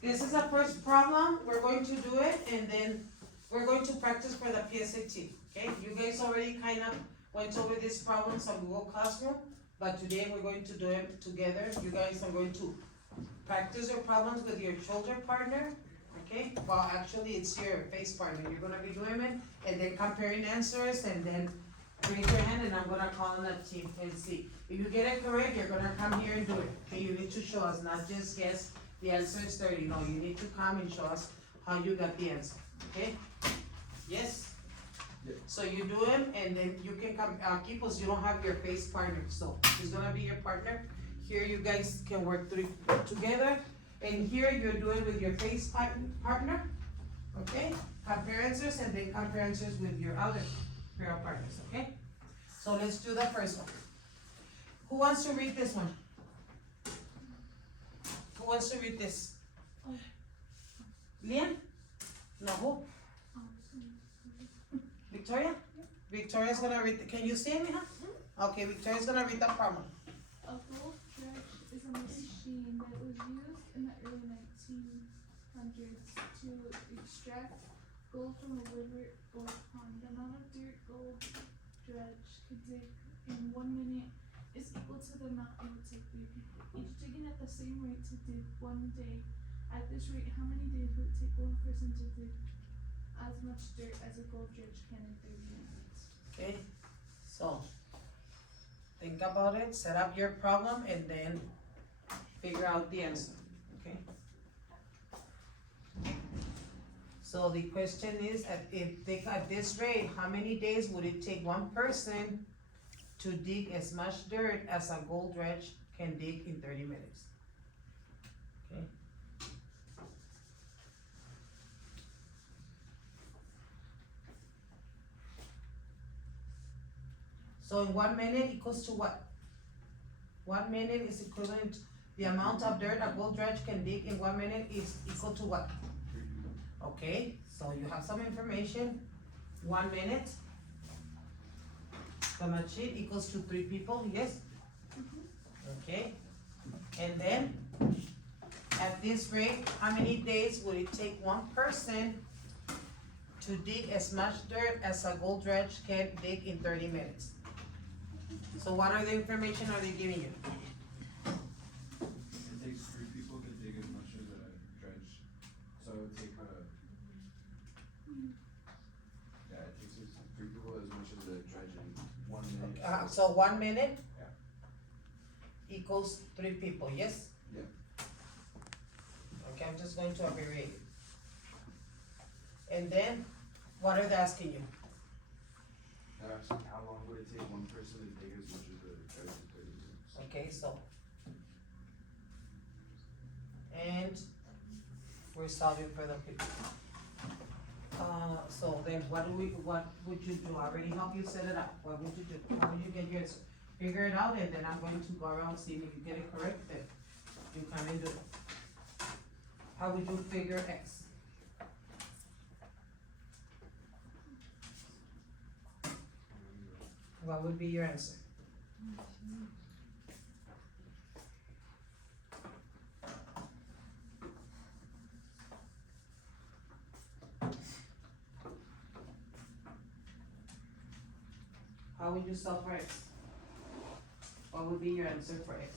This is the first problem, we're going to do it, and then we're going to practice for the PSAT, okay? You guys already kind of went over these problems on Google Classroom, but today we're going to do it together. You guys are going to practice your problems with your shoulder partner, okay? Well, actually, it's your face partner, you're gonna be doing it, and then comparing answers, and then raise your hand, and I'm gonna call on the team and see. If you get it correct, you're gonna come here and do it, okay? You need to show us, not just guess the answer is 30, no, you need to come and show us how you got the answer, okay? Yes? Yeah. So you do them, and then you can come, Kipos, you don't have your face partner, so he's gonna be your partner. Here you guys can work together, and here you're doing with your face partner, okay? Compare answers, and then compare answers with your other pair of partners, okay? So let's do the first one. Who wants to read this one? Who wants to read this? Liam? No, who? Victoria? Victoria's gonna read, can you see me, huh? Okay, Victoria's gonna read the problem. A gold dredge is a machine that was used in the early 1900s to extract gold from a river or pond. The amount of dirt gold dredge could dig in 1 minute is equal to the amount it would take 3 people, each digging at the same rate to dig 1 day. At this rate, how many days would it take one person to dig as much dirt as a gold dredge can in 30 minutes? Okay, so think about it, set up your problem, and then figure out the answer, okay? So the question is, at this rate, how many days would it take one person to dig as much dirt as a gold dredge can dig in 30 minutes? Okay. So in 1 minute equals to what? 1 minute is equivalent, the amount of dirt a gold dredge can dig in 1 minute is equal to what? Okay, so you have some information. 1 minute. The machine equals to 3 people, yes? Okay, and then at this rate, how many days would it take one person to dig as much dirt as a gold dredge can dig in 30 minutes? So what are the information are they giving you? It takes 3 people to dig as much as a dredge, so it would take yeah, it takes 3 people as much as a dredge in 1 minute. So 1 minute? Yeah. Equals 3 people, yes? Yeah. Okay, I'm just going to abbreviate it. And then, what are they asking you? They're asking how long would it take one person to dig as much as a dredge in 30 minutes? Okay, so. And we're solving for the people. So then what would you do? I already helped you set it up. What would you do? How would you get yours? Figure it out, and then I'm going to go around seeing if you get it correct, then you come and do it. How would you figure X? What would be your answer? How would you solve for X? What would be your answer for X?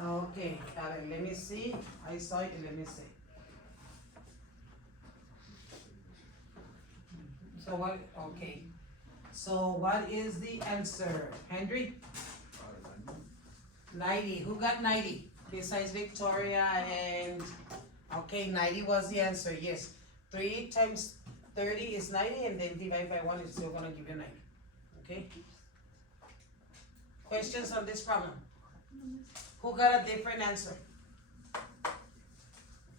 Okay, let me see. I saw it, let me see. So what, okay. So what is the answer? Henry? 90. Who got 90? Besides Victoria and, okay, 90 was the answer, yes. 3 times 30 is 90, and then divide by 1 is still gonna give you 90. Okay? Questions on this problem? Who got a different answer?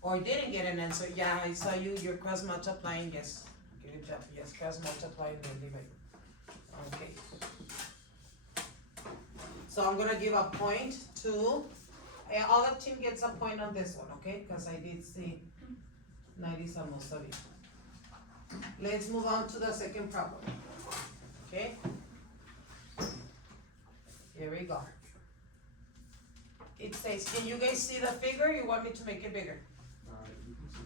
Or didn't get an answer? Yeah, I saw you, you're cross multiplying, yes. Good job, yes, cross multiplying and divide. Okay. So I'm gonna give a point to, all the team gets a point on this one, okay? Because I did see 90 almost of it. Let's move on to the second problem. Okay? Here we go. It says, can you guys see the figure? You want me to make it bigger? You can see,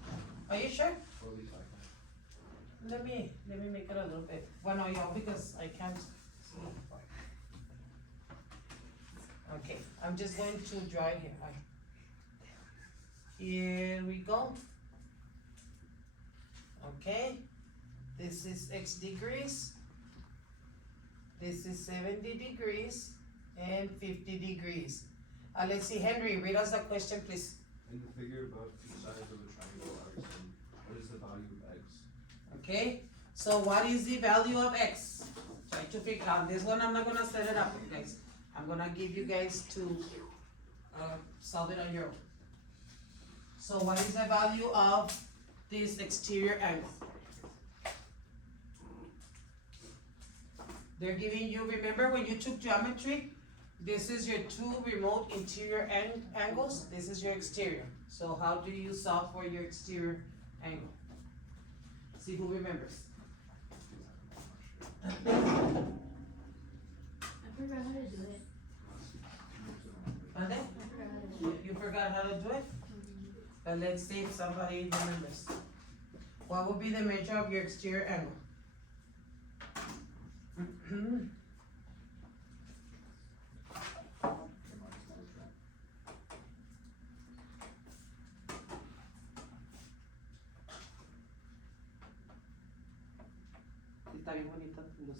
Are you sure? or at least I can. Let me make it a little bit. Well, no, y'all, because I can't see. Okay, I'm just going to draw it here. Here we go. Okay, this is X degrees. This is 70 degrees and 50 degrees. Let's see, Henry, read us the question, please. In the figure above, two sides of the triangle are extended. What is the value of x? Okay, so what is the value of X? Try to figure out. This one I'm not gonna set it up, you guys. I'm gonna give you guys to solve it on your own. So what is the value of this exterior angle? They're giving you, remember when you took geometry, this is your two remote interior angles, this is your exterior. So how do you solve for your exterior angle? See who remembers. I forgot how to do it. Ande? I forgot how to do it. You forgot how to do it? But let's see if somebody remembers. What would be the measure of your exterior angle? Está bien bonita tu luz.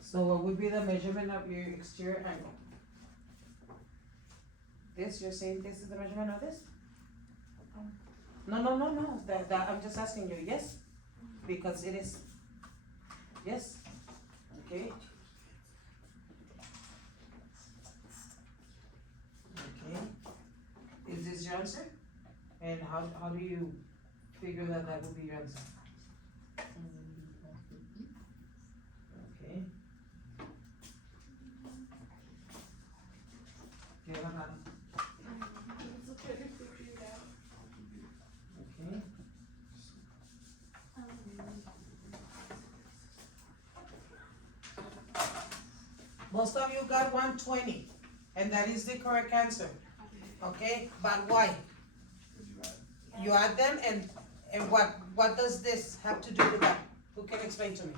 So what would be the measurement of your exterior angle? This, you're saying this is the measurement of this? No, that, I'm just asking you, yes? Because it is, yes? Okay. Okay. Is this your answer? And how do you figure that that would be your answer? Okay. Okay, It's okay to figure it out. okay. Most of you got 120, and that is the correct answer. Okay, but why? Could you add? You add them, and what does this have to do with that? Who can explain to me?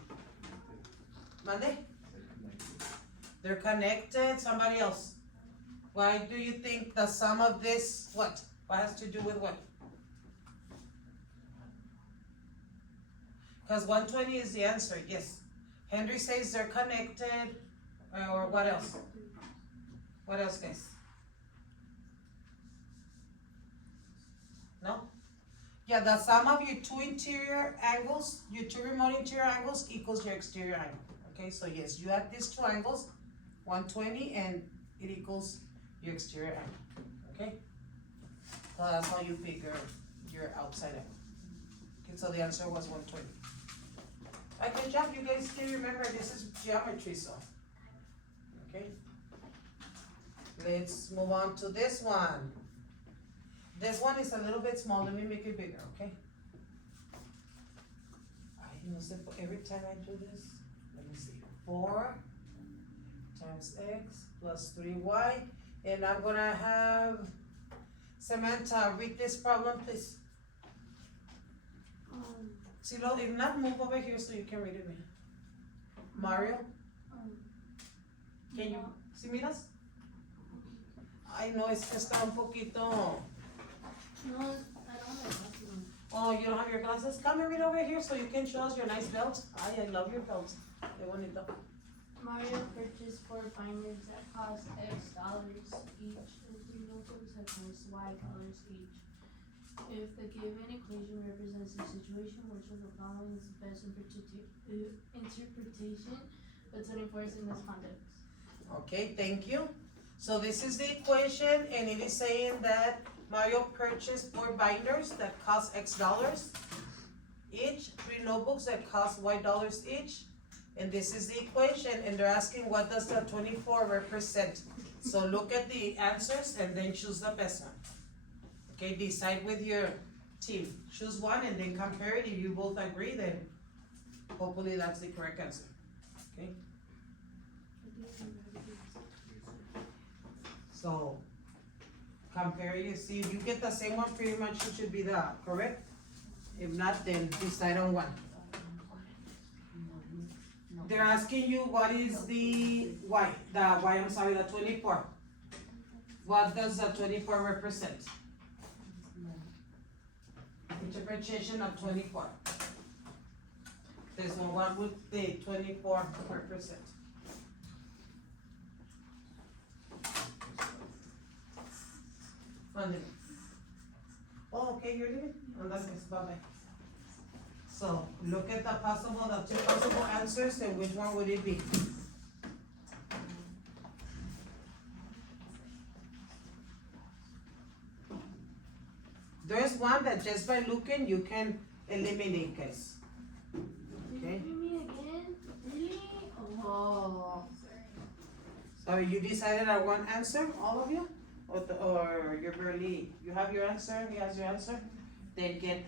Monday? They're connected, somebody else. Why do you think the sum of this, what? What has to do with what? Cause 120 is the answer, yes. Henry says they're connected, or what else? What else, guys? No? Yeah, the sum of your two interior angles, your two remote interior angles equals your exterior angle. Okay, so yes, you add these two angles, 120, and it equals your exterior angle. Okay? So that's how you figure your outside angle. Okay, so the answer was 120. I good job, you guys still remember this is geometry, so. Okay? Let's move on to this one. This one is a little bit small, let me make it bigger, okay? I know, every time I do this, let me see, 4 times x plus 3y, and I'm gonna have Samantha read this problem, please. Silo, if not, move over here so you can read it. Mario, can you, ¿sí miras? Ay, no, es que está un poquito. No, I don't have glasses. Oh, you don't have your glasses? Come and read over here so you can show us your nice belt. Ay, I love your belt. Qué bonito. Mario purchased 4 binders that cost X dollars each, and 3 notebooks that cost Y dollars each. If the given equation represents a situation, which of the following is the best interpretation of 24 in this context? Okay, thank you. So this is the equation, and it is saying that Mario purchased 4 binders that cost X dollars each, 3 notebooks that cost Y dollars each. And this is the equation, and they're asking what does the 24 represent? So look at the answers and then choose the best one. Okay, decide with your team. Choose one and then compare it. If you both agree, then hopefully that's the correct answer. Okay? So compare it, see if you get the same one, pretty much it should be the correct. If not, then decide on one. They're asking you what is the the 24. What does the 24 represent? Interpretation of 24. There's one, what would the 24 represent? Monday. Oh, okay, you're leaving? Oh, that's nice, bye-bye. So, look at the 2 possible answers, and which one would it be? There's one that just by looking, you can eliminate, guys. Okay? Me again? Really? Oh. So you decided on one answer, all of you? Or you're barely, you have your answer, he has your answer? Then get,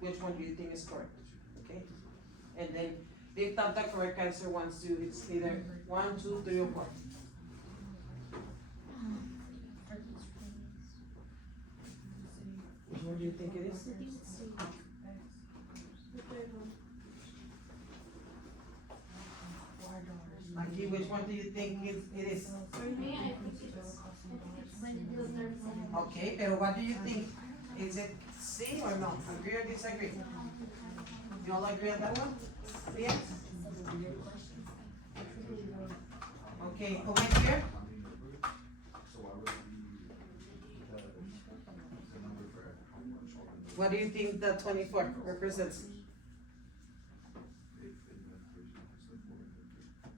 which one do you think is correct? Okay? And then lift up the correct answer once you, it's either 1, 2, 3, or 4. Which one do you think it is? Mikey, which one do you think it is? For me, I think it's the third one. Okay, but what do you think? Is it C or no? Agree or disagree? You all agree on that one? Yes? Okay, over here, So why would it be the number for how much all the what do you think the 24 represents?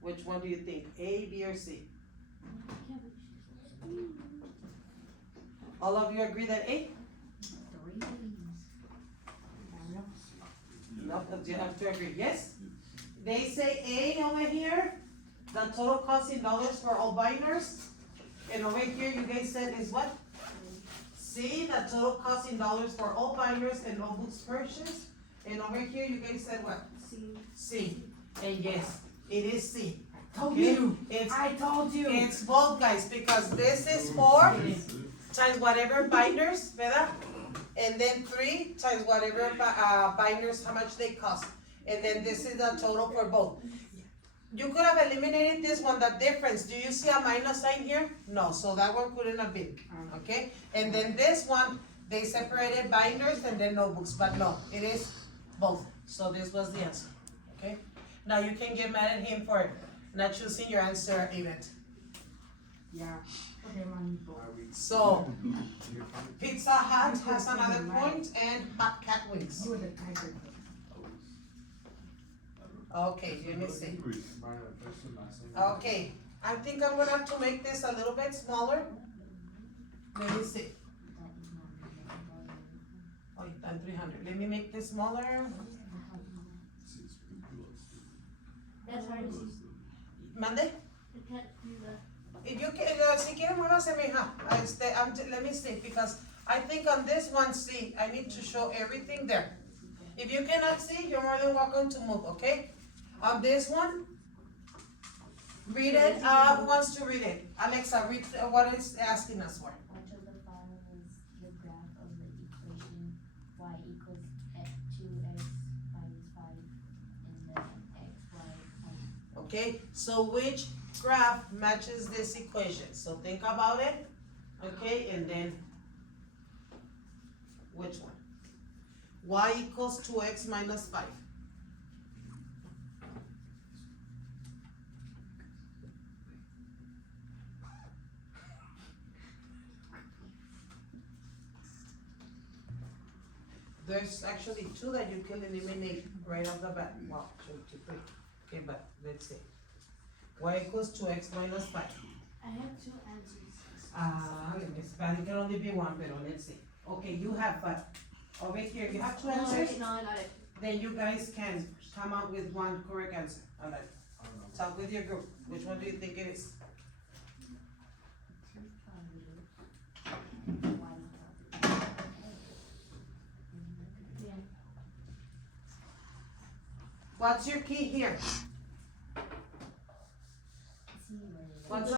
Which one do you think? A, B, or C? All of you agree that A? No, you have to agree, yes? They say A over here, the total cost in dollars for all binders. And over here, you guys said is what? C, the total cost in dollars for all binders and notebooks purchased. And over here, you guys said what? C. And yes, it is C. Told Okay? you. It's, I told you. it's both, guys, because this is 4 times whatever binders, ¿verdad? And then 3 times whatever binders, how much they cost. And then this is the total for both. You could have eliminated this one, the difference. Do you see a minus sign here? No, so that one couldn't have been, okay? And then this one, they separated binders and then notebooks, but no, it is both. So this was the answer, okay? Now you can get mad at him for not choosing your answer even. Yeah. Okay, man. So, Pizza Hut has another point and Hot Cat Wings. You were the tiger. Okay, let me see. Okay, I think I'm gonna have to make this a little bit smaller. Let me see. Oh, I'm 300. Let me make this smaller. That's hard to see. Mande? I can't do that. If you can, si quieren muévase, mija. Let me see, because I think on this one, see, I need to show everything there. If you cannot see, you're more than welcome to move, okay? On this one, read it, who wants to read it? Alexa, read what it's asking us for. Which of the following is the graph of the equation y equals 2x minus 5 and then xy. Okay, so which graph matches this equation? So think about it, okay, and then which one? Y equals 2x minus 5. There's actually 2 that you can eliminate right off the bat. Wow, 2, 3. Okay, but let's see. Y equals 2x minus 5. I have 2 answers. But it can only be one, pero let's see. Okay, you have, but over here, you have two No, answers, no, not it. then you guys can come up with one correct answer. Alright, I don't know. talk with your group, which one do you think it is? Two probably. One probably. Yeah. What's your key here? See what it is. What's